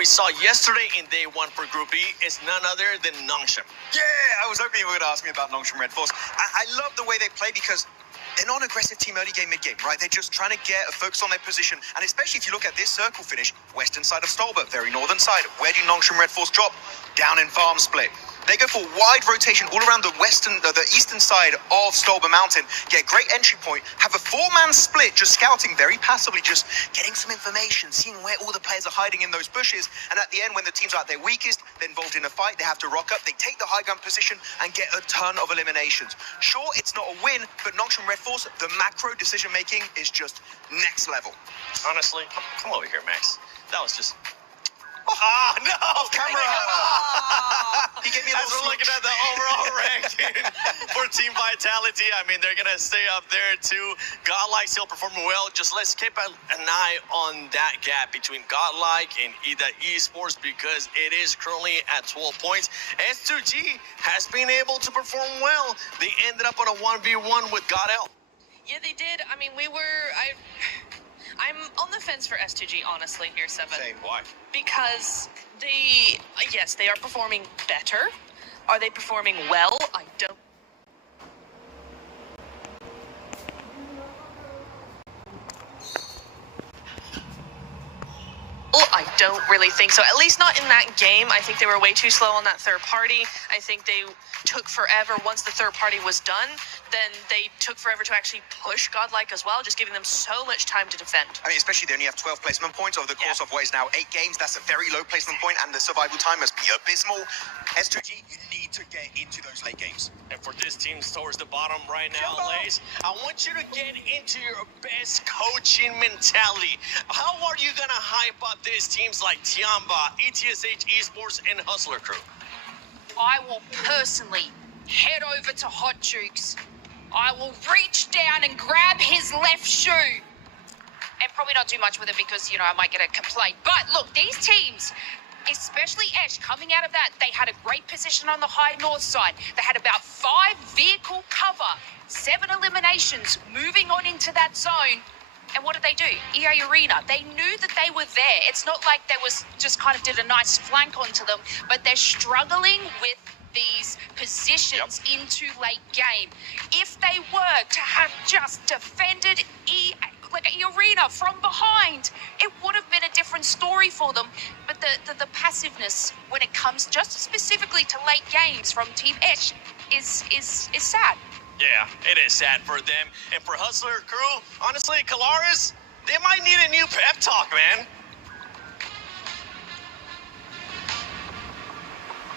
we saw yesterday in day one for Group E is none other than Nongshim. Yeah, I was hoping you were going to ask me about Nongshim Red Force. I love the way they play because they're not an aggressive team early game, mid game, right? They're just trying to get a focus on their position. And especially if you look at this circle finish, western side of Stolberg, very northern side. Where do Nongshim Red Force drop? Down in farm split. They go for wide rotation all around the eastern side of Stolberg Mountain, get great entry point, have a four-man split, just scouting very passively, just getting some information, seeing where all the players are hiding in those bushes. And at the end, when the teams are at their weakest, they're involved in a fight, they have to rock up, they take the high ground position and get a ton of eliminations. Sure, it's not a win, but Nongshim Red Force, the macro decision-making is just next level. Honestly, come over here, Max. That was just... Oh, no! Off camera! He gave me a As little we're looking at the overall ranking for Team Vitality, I mean, they're going to stay up there too. Godlike still performing well. Just let's keep an eye on that gap between Godlike and Ida Esports because it is currently at 12 points. S2G has been able to perform well. They ended up on a 1v1 with Godel. Yeah, they did. I mean, I'm on the fence for S2G, honestly, here, Seven. Same. Why? Because yes, they are performing better. Are they performing well? I don't. I don't really think so. At least not in that game. I think they were way too slow on that third party. I think they took forever. Once the third party was done, then they took forever to actually push Godlike as well, just giving them so much time to defend. I mean, especially they only have 12 placement points over the course of what is now 8 games. That's a very low placement point, and the survival time must be abysmal. S2G, you need to get into those late games. And for this team towards the bottom right now, Lace, I want you to get into your best coaching mentality. How are you going to hype up these teams like Tiamba, ETSH Esports, and Hustler Crew? I will personally head over to Hot Jukes. I will reach down and grab his left shoe. And probably not do much with it because, I might get a complaint. But look, these teams, especially Ash, coming out of that, they had a great position on the high north side. They had about 5 vehicle cover, 7 eliminations, moving on into that zone. And what did they do? EA Arena, they knew that they were there. It's not like they was just kind of did a nice flank onto them, but they're struggling with these positions into late game. If they were to have just defended Arena from behind, it would have been a different story for them. But the passiveness when it comes just specifically to late games from Team Esh is sad. Yeah, it is sad for them. And for Hustler Crew, honestly, Kalaris, they might need a new pep talk, man.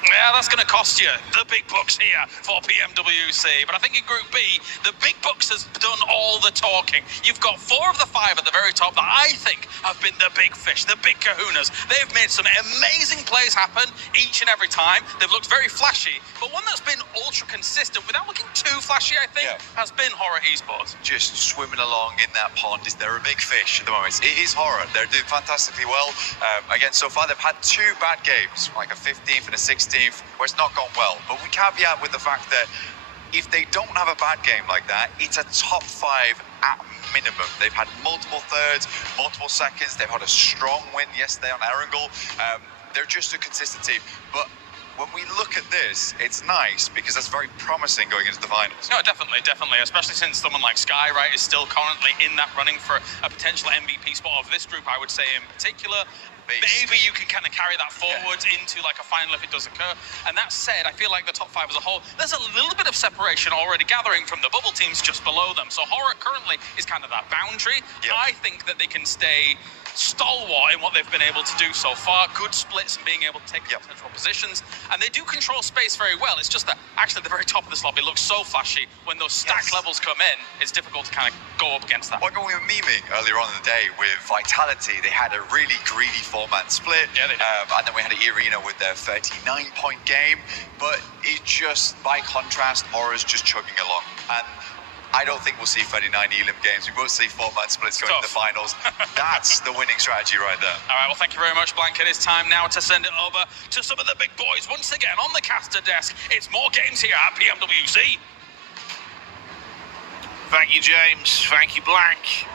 Yeah, that's going to cost you the big bucks here for Pmwc. But I think in Group B, the big bucks has done all the talking. You've got 4 of the 5 at the very top that I think have been the big fish, the big kahunas. They've made some amazing plays happen each and every time. They've looked very flashy. But one that's been ultra consistent without looking too flashy, I think, has been Horror Esports. Just swimming along in that pond. They're a big fish at the moment. It is Horror. They're doing fantastically well. Again, so far they've had 2 bad games, like a 15th and a 16th, where it's not gone well. But we caveat with the fact that if they don't have a bad game like that, it's a top 5 at minimum. They've had multiple thirds, multiple seconds. They've had a strong win yesterday on Erangel. They're just a consistent team. But when we look at this, it's nice because that's very promising going into the finals. No, definitely. Especially since someone like Sky, right, is still currently in that running for a potential MVP spot of this group, I would say in particular. Maybe you can kind of carry that forward into like a final if it does occur. And that said, I feel like the top 5 as a whole, there's a little bit of separation already gathering from the bubble teams just below them. So Horror currently is kind of that boundary. I think that they can stay stalwart in what they've been able to do so far. Good splits and being able to take central positions. And they do control space very well. It's just that actually at the very top of this lobby looks so flashy. When those stack levels come in, it's difficult to kind of go up against that. Like when we were memeing earlier on in the day with Vitality, they had a really greedy 4-man split. Yeah, they did. And then we had Arena with their 39-point game. But it just, by contrast, Horror's just chugging along. And I don't think we'll see 39 Elim games. We won't see 4-man splits going to the finals. That's the winning strategy right there. All right, well, thank you very much, Blank. It is time now to send it over to some of the big boys. Once again, on the caster desk, it's more games here at Pmwc. Thank you, James. Thank you, Blank.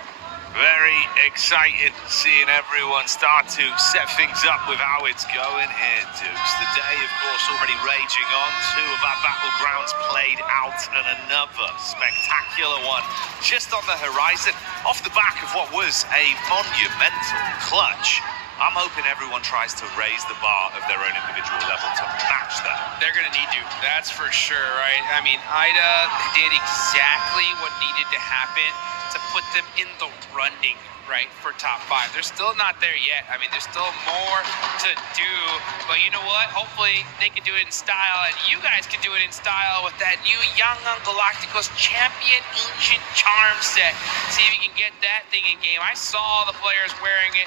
Very excited seeing everyone start to set things up with how it's going here, Dukes. The day, of course, already raging on. 2 of our battlegrounds played out and another spectacular one just on the horizon. Off the back of what was a monumental clutch. I'm hoping everyone tries to raise the bar of their own individual level to match that. They're going to need to, that's for sure, right? I mean, Ida did exactly what needed to happen to put them in the running, right, for top 5. They're still not there yet. I mean, there's still more to do. But you know what? Hopefully they can do it in style, and you guys can do it in style with that new Young Galacticos Champion Ancient Charm set. See if you can get that thing in game. I saw the players wearing it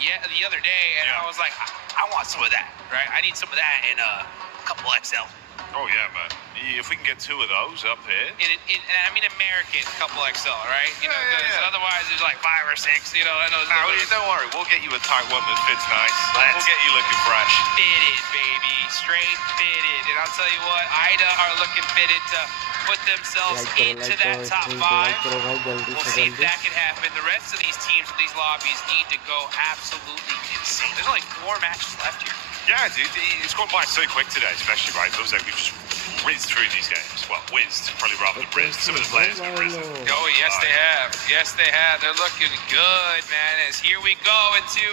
the other day, and I was like, I want some of that, right? I need some of that in a couple XL. Oh, yeah, man. If we can get 2 of those up here. And I mean American couple XL, right? You know, otherwise there's like 5 or 6, you know. And those Don't worry, we'll get you a tight one that fits nice. We'll get you looking fresh. Fitted, baby. Straight fitted. And I'll tell you what, Ida are looking fitted to put themselves into that top 5. We'll see if that can happen. The rest of these teams in these lobbies need to go absolutely insane. There's only 4 matches left here. Yeah, dude, it's gone by so quick today, especially, right? It feels like we've just whizzed through these games. Well, whizzed, probably rather than rizzed. Some of the players have risen. Oh, yes, they have. Yes, they have. They're looking good, man. As here we go into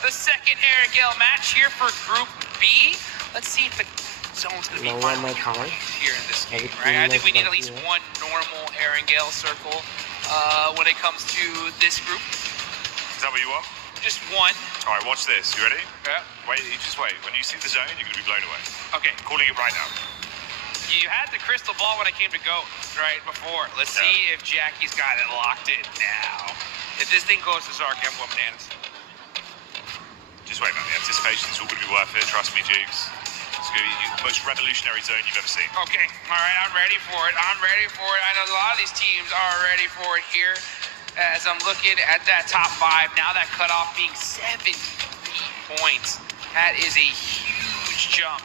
the second Aragale match here for Group B. Let's see if the zone's going to be finally counted here in this game, right? I think we need at least 1 normal Aragale circle when it comes to this group. Is that what you want? Just 1. All right, watch this. You ready? Yeah. Wait, just wait. When you see the zone, you're going to be blown away. Okay. Calling it right now. You had the crystal ball when I came to go, right, before. Let's see if Jackie's got it locked in now. If this thing goes to Zark, I'm going bananas. Just wait, man. The anticipation's all going to be worth it. Trust me, Jukes. It's going to be the most revolutionary zone you've ever seen. Okay. All right. I'm ready for it. I'm ready for it. I know a lot of these teams are ready for it here. As I'm looking at that top 5, now that cutoff being 73 points. That is a huge jump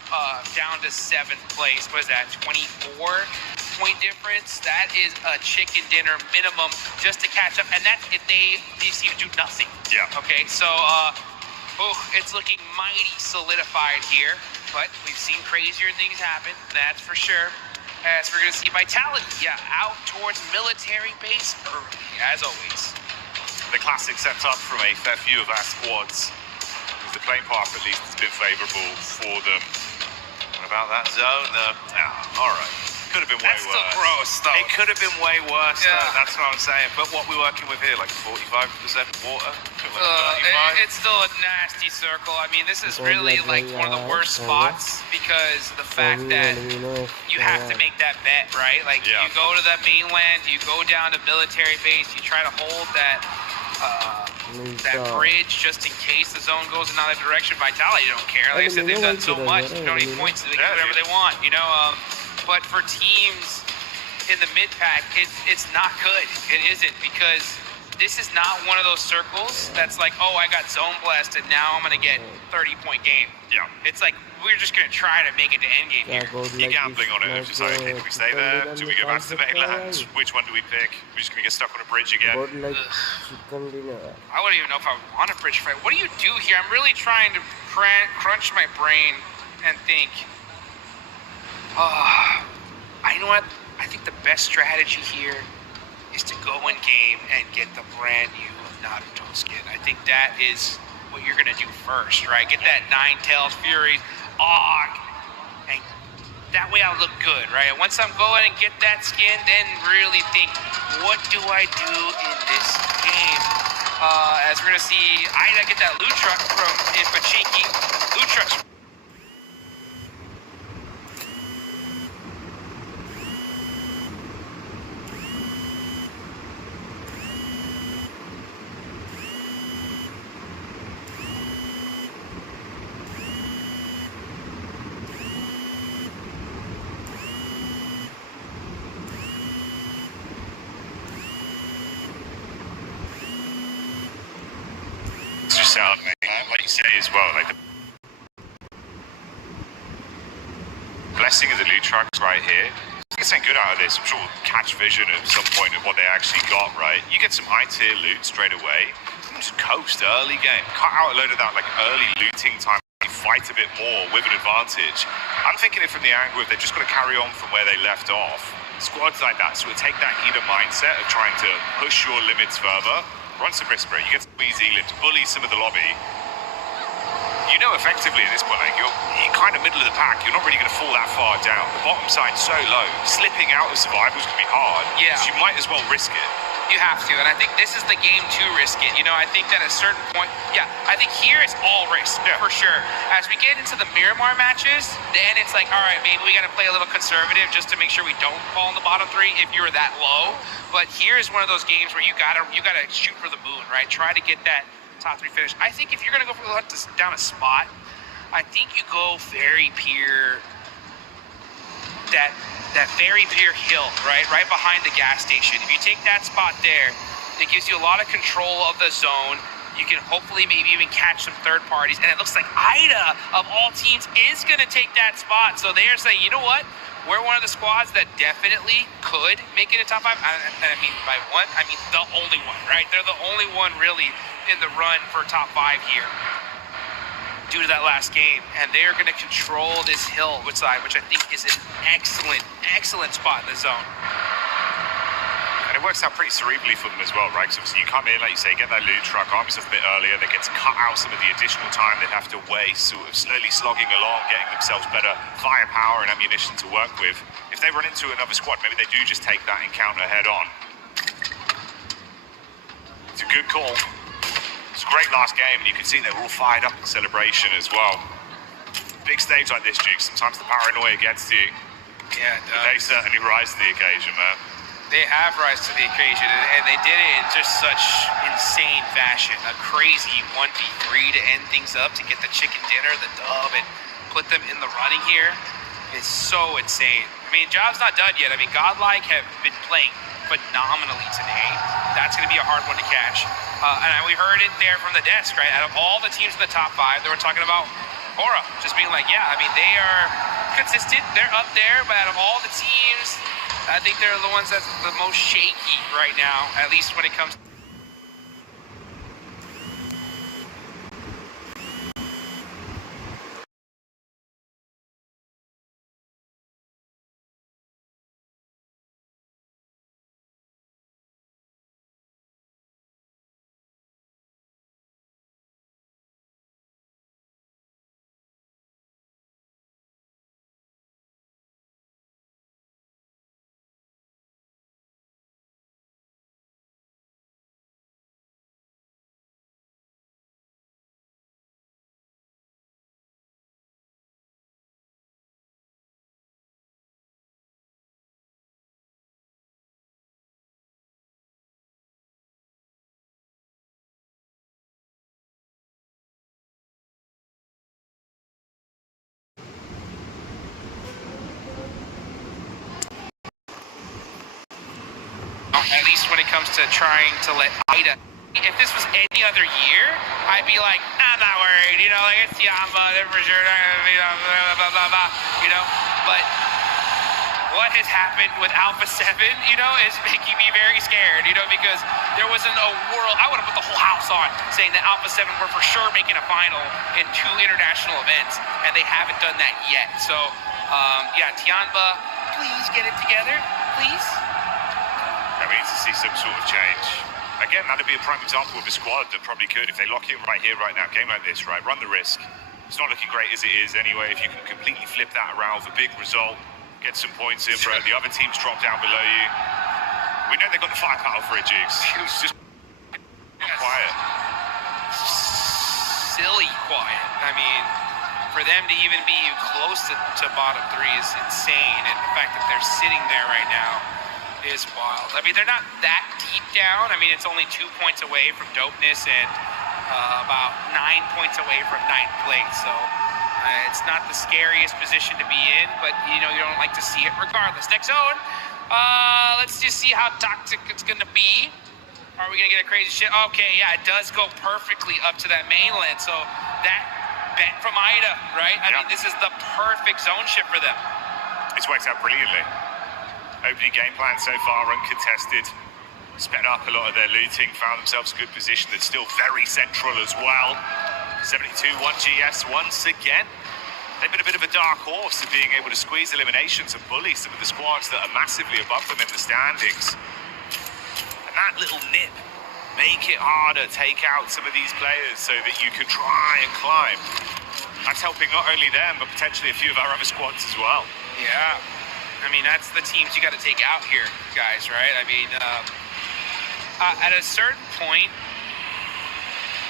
down to 7th place. What is that, 24-point difference? That is a chicken dinner minimum just to catch up. And that's if they seem to do nothing. Yeah. Okay, so it's looking mighty solidified here. But we've seen crazier things happen, that's for sure. As we're going to see Vitality, out towards military base early, as always. The classic setup from a fair few of our squads. The playing path, at least, has been favourable for them. What about that zone? All right. Could have been way worse. That's still gross, though. It could have been way worse, Yeah. though. That's what I'm saying. But what we're working with here, like 45% water? It's still a nasty circle. I mean, this is really like one of the worst spots because the fact that you have to make that bet, right? Like, you go to the mainland, you go down to military base, you try to hold that bridge just in case the zone goes another direction. Vitality don't care. Like I said, they've done so much. They don't need points, so they can do whatever they want, you know? But for teams in the mid-pack, it's not good. It isn't, because this is not one of those circles that's like, oh, I got zone blessed and now I'm going to get 30-point game. Yeah. It's like, we're just going to try to make it to endgame here. You're gambling on it. It's just like, okay, do we stay there? Do we go back to the mainland? Which one do we pick? We're just going to get stuck on a bridge again. I wouldn't even know if I want a bridge fight. What do you do here? I'm really trying to crunch my brain and think, you know what? I think the best strategy here is to go in game and get the brand new Naruto skin. I think that is what you're going to do first, right? Get that Ninetales Fury. And that way I'll look good, right? And once I'm going and get that skin, then really think, what do I do in this game? As we're going to see Ida get that loot truck from Pachiki. Loot truck's sound, like you say as well, like the blessing of the loot trucks right here. Getting good out of this. I'm sure we'll catch vision at some point of what they actually got, right? You get some high tier loot straight away. Just coast early game. Cut out a load of that like early looting time. Fight a bit more with an advantage. I'm thinking it from the angle if they're just going to carry on from where they left off. Squads like that sort of take that Eda mindset of trying to push your limits further. Run some risk for it. You get to squeeze Elim to bully some of the lobby. You know effectively at this point, like you're kind of middle of the pack. You're not really going to fall that far down. The bottom side's so low. Slipping out of survival is going to be hard. Yeah. So you might as well risk it. You have to, and I think this is the game to risk it. You know, I think that at a certain point, I think here it's all risk, for sure. As we get into the Miramar matches, then it's like, all right, maybe we got to play a little conservative just to make sure we don't fall in the bottom three if you're that low. But here is one of those games where you gotta shoot for the moon, right? Try to get that top three finish. I think if you're gonna go for down a spot, I think you go Fairy Pier, that Fairy Pier hill, right behind the gas station. If you take that spot there, it gives you a lot of control of the zone. You can hopefully maybe even catch some third parties. And it looks like Ida, of all teams, is going to take that spot. So they're saying, you know what? We're one of the squads that definitely could make it a top five. And I mean, by one, I mean the only one, right? They're the only one really in the run for top five here due to that last game. And they're going to control this hill side, which I think is an excellent spot in the zone. And it works out pretty cerebrally for them as well, right? Because obviously you come in, like you say, get that loot truck, arm yourself a bit earlier, they get to cut out some of the additional time they'd have to waste, sort of slowly slogging along, getting themselves better firepower and ammunition to work with. If they run into another squad, maybe they do just take that encounter head on. It's a good call. It's a great last game, and you can see they were all fired up in celebration as well. Big stage like this, Duke, sometimes the paranoia gets to you. Yeah, but they certainly rise to the occasion, man. They have rise to the occasion, and they did it in just such insane fashion. A crazy 1v3 to end things up, to get the chicken dinner, the dub, and put them in the running here is so insane. I mean, job's not done yet. I mean, Godlike have been playing phenomenally today. That's going to be a hard one to catch. And we heard it there from the desk, right? Out of all the teams in the top five, they were talking about Aura just being like, yeah, I mean, they are consistent. They're up there, but out of all the teams, I think they're the ones that's the most shaky right now, at least when it comes to at least when it comes to trying to let Ida. If this was any other year, I'd be like, I'm not worried, you know, like it's Yamba, they're for sure, blah, blah, blah, blah, you know. But what has happened with Alpha 7, you know, is making me very scared, you know, because there wasn't a world, I would have put the whole house on saying that Alpha 7 were for sure making a final in 2 international events, and they haven't done that yet. So, yeah, Tianba, please get it together, please. We need to see some sort of change. Again, that'd be a prime example of a squad that probably could, if they lock in right here, right now, game like this, right, run the risk. It's not looking great as it is anyway. If you can completely flip that around for a big result, get some points in, bro. The other teams drop down below you. We know they've got the firepower for it, Jigs. It's just quiet. Silly quiet. I mean, for them to even be close to bottom three is insane. And the fact that they're sitting there right now is wild. I mean, they're not that deep down. I mean, it's only 2 points away from dopeness and about 9 points away from 9th place. So it's not the scariest position to be in, but you know, you don't like to see it regardless. Next zone, let's just see how toxic it's gonna be. Are we gonna get a crazy shit? Okay, yeah, it does go perfectly up to that mainland. So that bet from Ida, right? I mean, this is the perfect zone shift for them. It's worked out brilliantly. Opening game plan so far uncontested. Sped up a lot of their looting, found themselves a good position that's still very central as well. 72-1 GS once again. They've been a bit of a dark horse of being able to squeeze eliminations and bully some of the squads that are massively above them in the standings. And that little nip, make it harder, take out some of these players so that you can try and climb. That's helping not only them, but potentially a few of our other squads as well. Yeah. I mean, that's the teams you got to take out here, guys, right? I mean, at a certain point,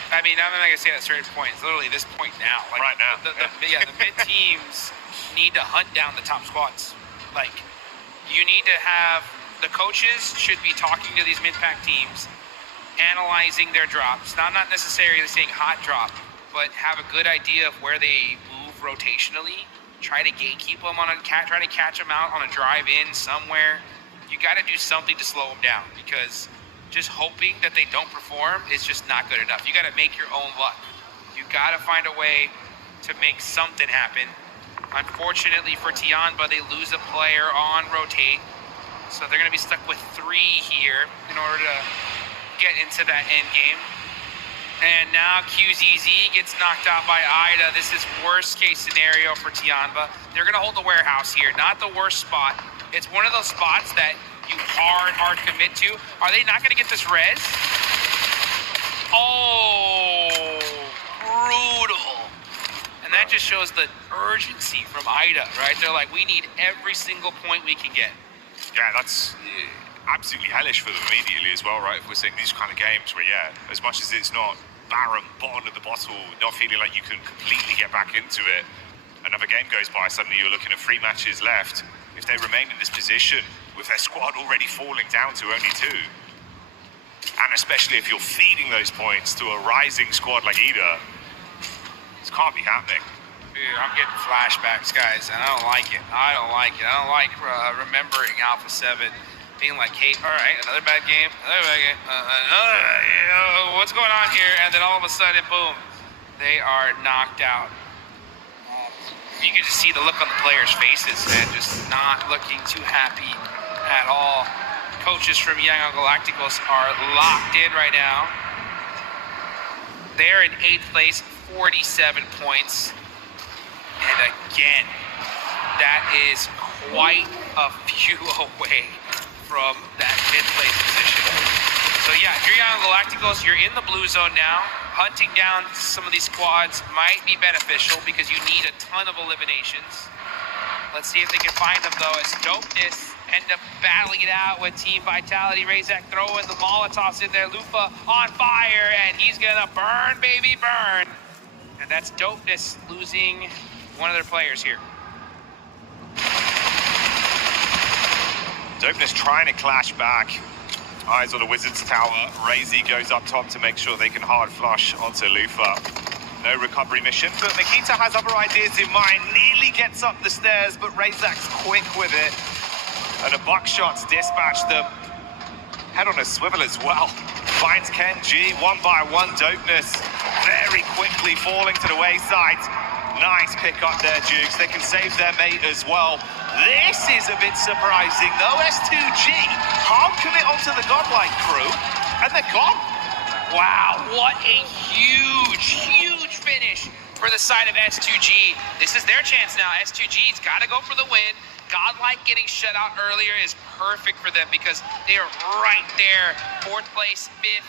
I'm not going to say at a certain point. It's literally this point now. Like, right now. The mid teams need to hunt down the top squads. Like, you need to have the coaches should be talking to these mid-pack teams, analyzing their drops. Not necessarily saying hot drop, but have a good idea of where they move rotationally. Try to gatekeep them try to catch them out on a drive-in somewhere. You got to do something to slow them down, because just hoping that they don't perform is just not good enough. You got to make your own luck. You got to find a way to make something happen. Unfortunately for Tianba, they lose a player on rotate, so they're going to be stuck with 3 here in order to get into that end game. And now QZZ gets knocked out by Ida. This is worst case scenario for Tianba. They're going to hold the warehouse here. Not the worst spot. It's one of those spots that you hard commit to. Are they not going to get this res? Oh, brutal. And that just shows the urgency from Ida, right? They're like, we need every single point we can get. Yeah, that's absolutely hellish for them immediately as well, right? If we're seeing these kind of games where, yeah, as much as it's not barren, bottom of the bottle, not feeling like you can completely get back into it, another game goes by, suddenly you're looking at 3 matches left. If they remain in this position with their squad already falling down to only 2, and especially if you're feeding those points to a rising squad like Ida, this can't be happening. Dude, I'm getting flashbacks, guys, and I don't like it. I don't like remembering Alpha 7 being like, hey, all right, another bad game, what's going on here? And then all of a sudden, boom, they are knocked out. You can just see the look on the players' faces and just not looking too happy at all. Coaches from Young Galacticos are locked in right now. They're in 8th place, 47 points. And again, that is quite a few away from that 5th place position. So yeah, if you're Young Galacticos, you're in the blue zone now. Hunting down some of these squads might be beneficial because you need a ton of eliminations. Let's see if they can find them though, as Dopeness end up battling it out with Team Vitality. Razak throwing the Molotovs in there. Lufa on fire, and he's gonna burn, baby, burn. And that's Dopeness losing one of their players here. Dopeness trying to clash back. Eyes on the Wizards Tower. Razy goes up top to make sure they can hard flush onto Lufa. No recovery mission, but Makita has other ideas in mind. Nearly gets up the stairs, but Razak's quick with it. And the buckshots dispatch them. Head on a swivel as well. Finds Ken G, 1 by 1. Dopeness very quickly falling to the wayside. Nice pick up there, Dukes. They can save their mate as well. This is a bit surprising, though. S2G hard commit onto the Godlike crew, and they're gone. Wow, what a huge finish for the side of S2G. This is their chance now. S2G's got to go for the win. Godlike getting shut out earlier is perfect for them because they are right there. 4th place, 5th.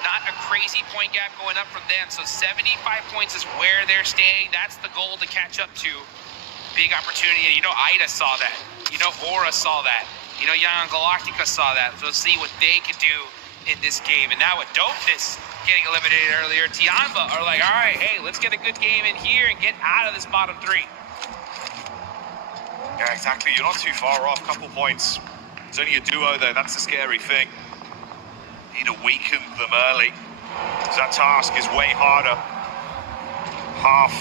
Not a crazy point gap going up from them. So 75 points is where they're staying. That's the goal to catch up to. Big opportunity. You know, Ida saw that. You know, Aura saw that. You know, Young Galactica saw that. So let's see what they can do in this game. And now with Dopeness getting eliminated earlier, Tianba are like, all right, hey, let's get a good game in here and get out of this bottom 3. Yeah, exactly. You're not too far off. Couple points. It's only a duo, though. That's the scary thing. Need to weaken them early. That task is way harder. Half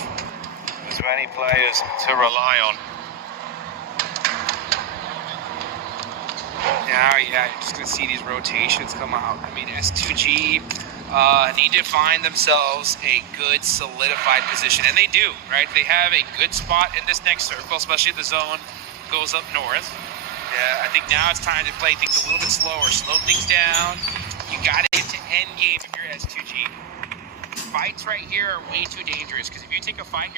as many players to rely on. Now, yeah, you're just going to see these rotations come out. I mean, S2G need to find themselves a good solidified position, and they do, right? They have a good spot in this next circle, especially if the zone goes up north. Yeah, I think now it's time to play things a little bit slower, slow things down. You got to get to end game if you're S2G. Fights right here are way too dangerous because if you take a fight, you're